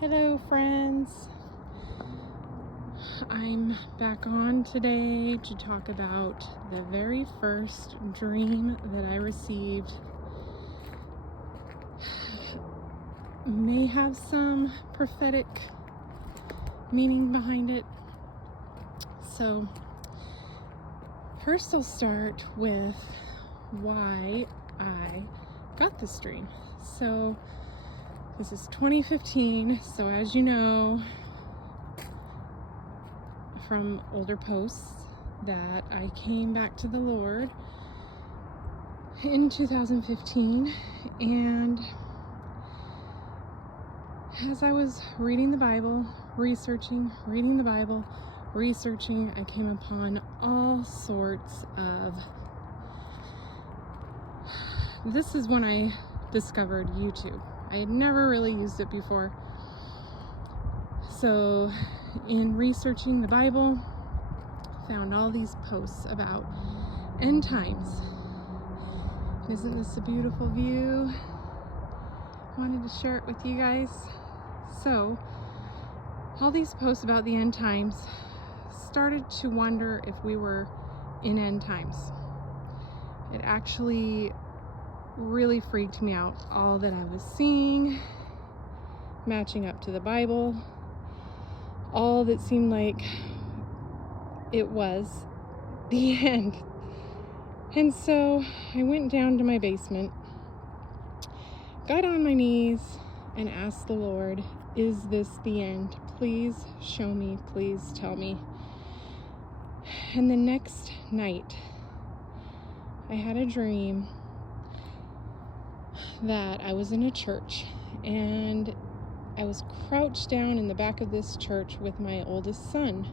Hello friends, I'm back on today to talk about the very first dream that I received. May have some prophetic meaning behind it. So first I'll start with why I got this dream. So this is 2015, so as you know from older posts that I came back to the Lord in 2015, and as I was reading the Bible, reading the Bible, I came upon all sorts of... This is when I discovered YouTube. I had never really used it before. So in researching the Bible, found all these posts about end times. Isn't this a beautiful view? Wanted to share it with you guys. So all these posts about the end times started to wonder if we were in end times. It actually really freaked me out, all that I was seeing matching up to the Bible, all that seemed like it was the end. And so I went down to my basement, got on my knees, and asked the Lord, is this the end? Please show me, please tell me. And the next night I had a dream that I was in a church, and I was crouched down in the back of this church with my oldest son.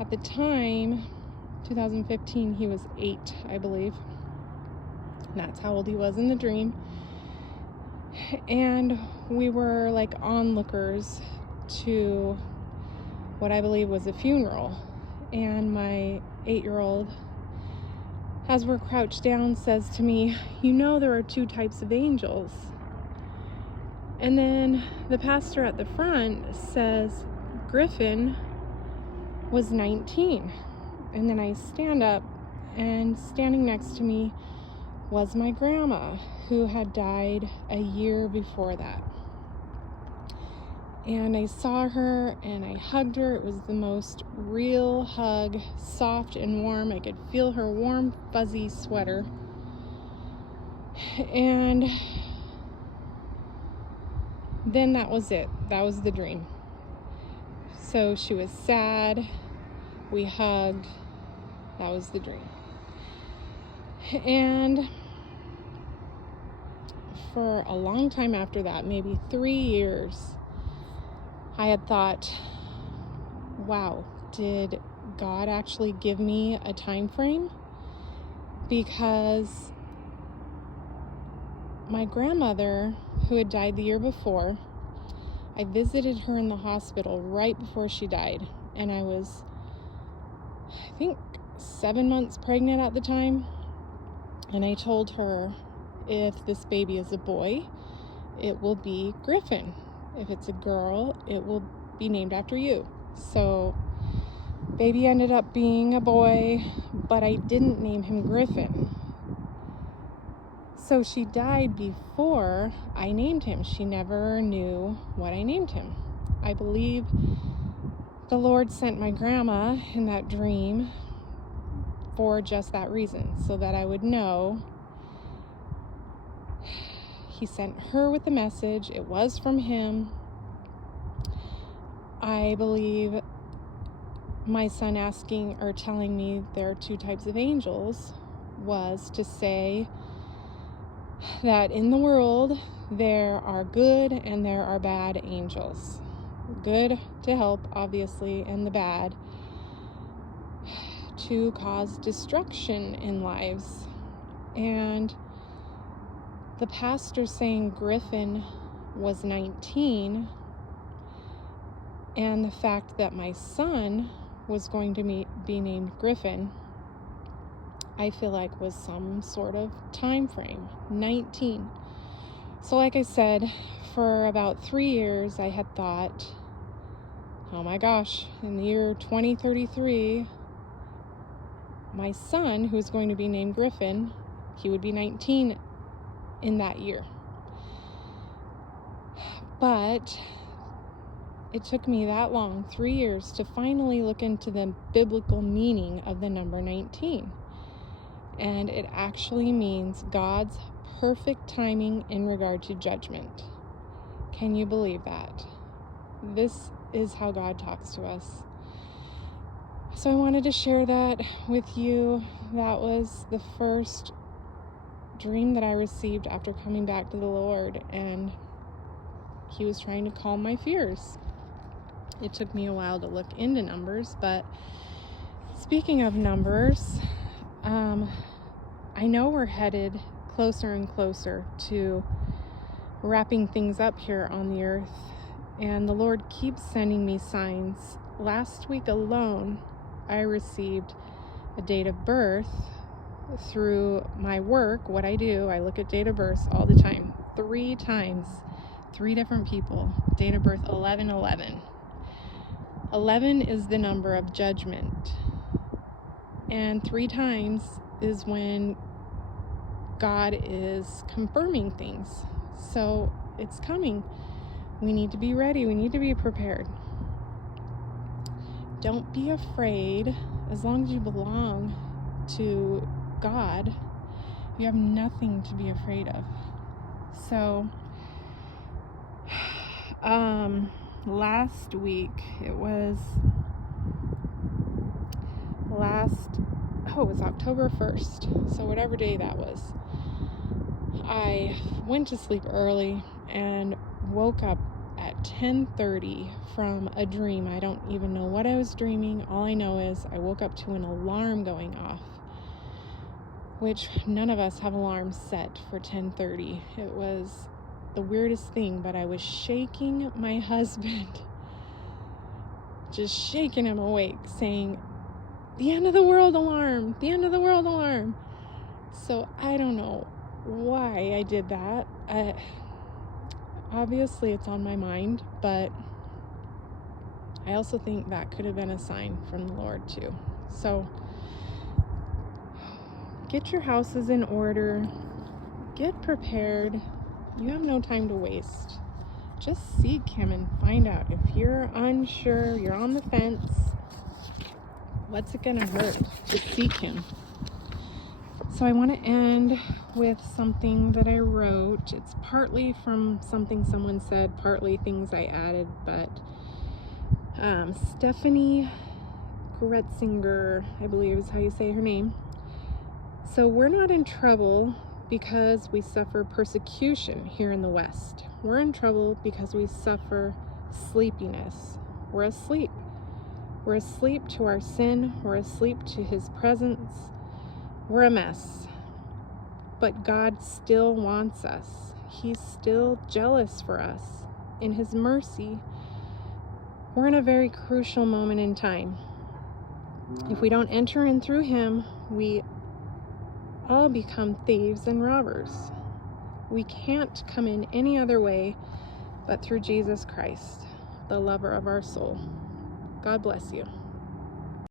At the time, 2015, he was 8, I believe. That's how old he was in the dream. And we were like onlookers to what I believe was a funeral. And my 8-year-old, as we're crouched down, says to me, you know there are 2 types of angels. And then the pastor at the front says Griffin was 19. And then I stand up, and standing next to me was my grandma, who had died a year before that. And I saw her and I hugged her. It was the most real hug, soft and warm. I could feel her warm, fuzzy sweater. And then that was it. That was the dream. So she was sad. We hugged. That was the dream. And for a long time after that, maybe 3 years, I had thought, wow, did God actually give me a time frame? Because my grandmother, who had died the year before, I visited her in the hospital right before she died, and I was, I think, 7 months pregnant at the time. And I told her, if this baby is a boy, it will be Griffin. If it's a girl, it will be named after you. So baby ended up being a boy, but I didn't name him Griffin. So she died before I named him. She never knew what I named him. I believe the Lord sent my grandma in that dream for just that reason, so that I would know. He sent her with the message. It was from him. I believe my son asking or telling me there are 2 types of angels was to say that in the world there are good and there are bad angels. Good to help, obviously, and the bad to cause destruction in lives. And the pastor saying Griffin was 19, and the fact that my son was going to be named Griffin, I feel like was some sort of time frame. 19. So like I said, for about 3 years, I had thought, oh my gosh, in the year 2033, my son, who's going to be named Griffin, he would be 19 in that year. But it took me that long, 3 years, to finally look into the biblical meaning of the number 19. And it actually means God's perfect timing in regard to judgment. Can you believe that? This is how God talks to us. So I wanted to share that with you. That was the first dream that I received after coming back to the Lord, and he was trying to calm my fears. It took me a while to look into numbers, but speaking of numbers, I know we're headed closer and closer to wrapping things up here on the earth, and the Lord keeps sending me signs. Last week alone, I received a date of birth through my work. What I do, I look at date of births all the time. 3 times, 3 different people. Date of birth 11/11. 11 is the number of judgment, and 3 times is when God is confirming things. So it's coming. We need to be ready. We need to be prepared. Don't be afraid. As long as you belong to God, you have nothing to be afraid of. So last week, it was October 1st. So whatever day that was, I went to sleep early and woke up at 10:30 from a dream. I don't even know what I was dreaming. All I know is I woke up to an alarm going off, which none of us have alarms set for 10:30. It was the weirdest thing, but I was shaking my husband, just shaking him awake, saying, "The end of the world alarm, the end of the world alarm." So I don't know why I did that. Obviously it's on my mind, but I also think that could have been a sign from the Lord too. So get your houses in order, get prepared. You have no time to waste. Just seek him and find out. If you're unsure, you're on the fence, what's it gonna hurt to seek him? So I want to end with something that I wrote. It's partly from something someone said, partly things I added, but Stephanie Gretzinger, I believe is how you say her name. So we're not in trouble because we suffer persecution here in the West. We're in trouble because we suffer sleepiness. We're asleep. We're asleep to our sin. We're asleep to his presence. We're a mess. But God still wants us. He's still jealous for us. In his mercy, we're in a very crucial moment in time. If we don't enter in through him, we all become thieves and robbers. We can't come in any other way but through Jesus Christ, the lover of our soul. God bless you.